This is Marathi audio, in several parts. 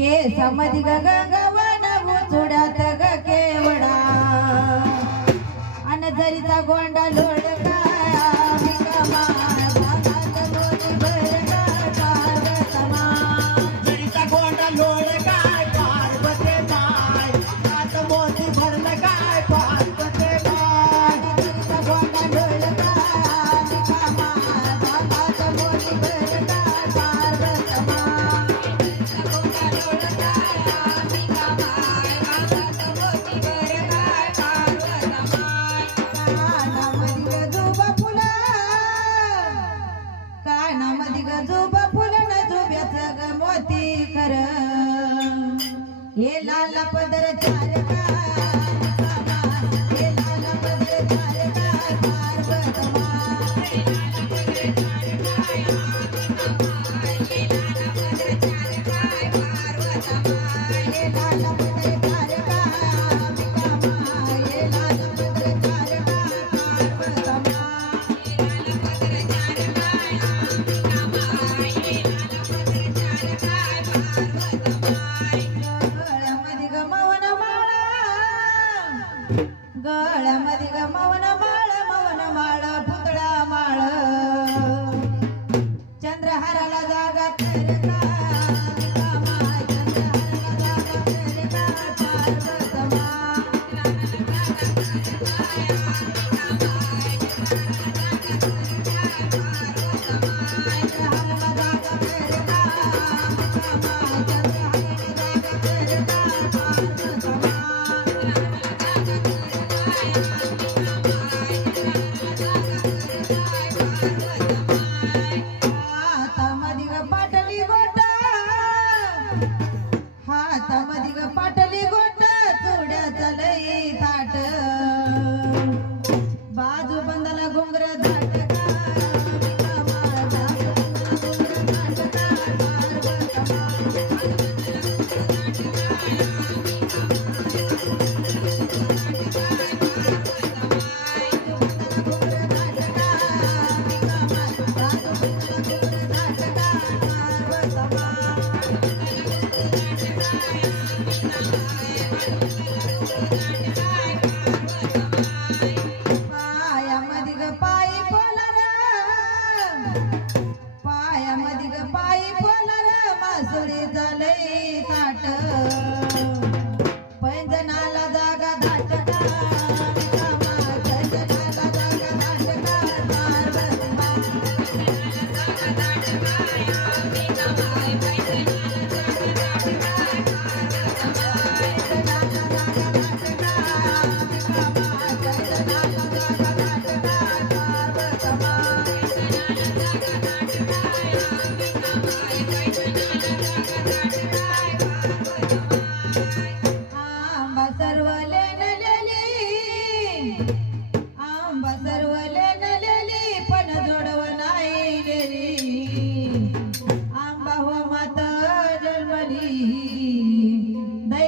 केसामधी गगवन उचुड्यात ग केवडा अन जरीचा गोंडा लोड काय मध्ये गजोब फुलन जोब्याच ग मोती कर हे लाला पदर चार का गळ्यामध्ये गमावना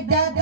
that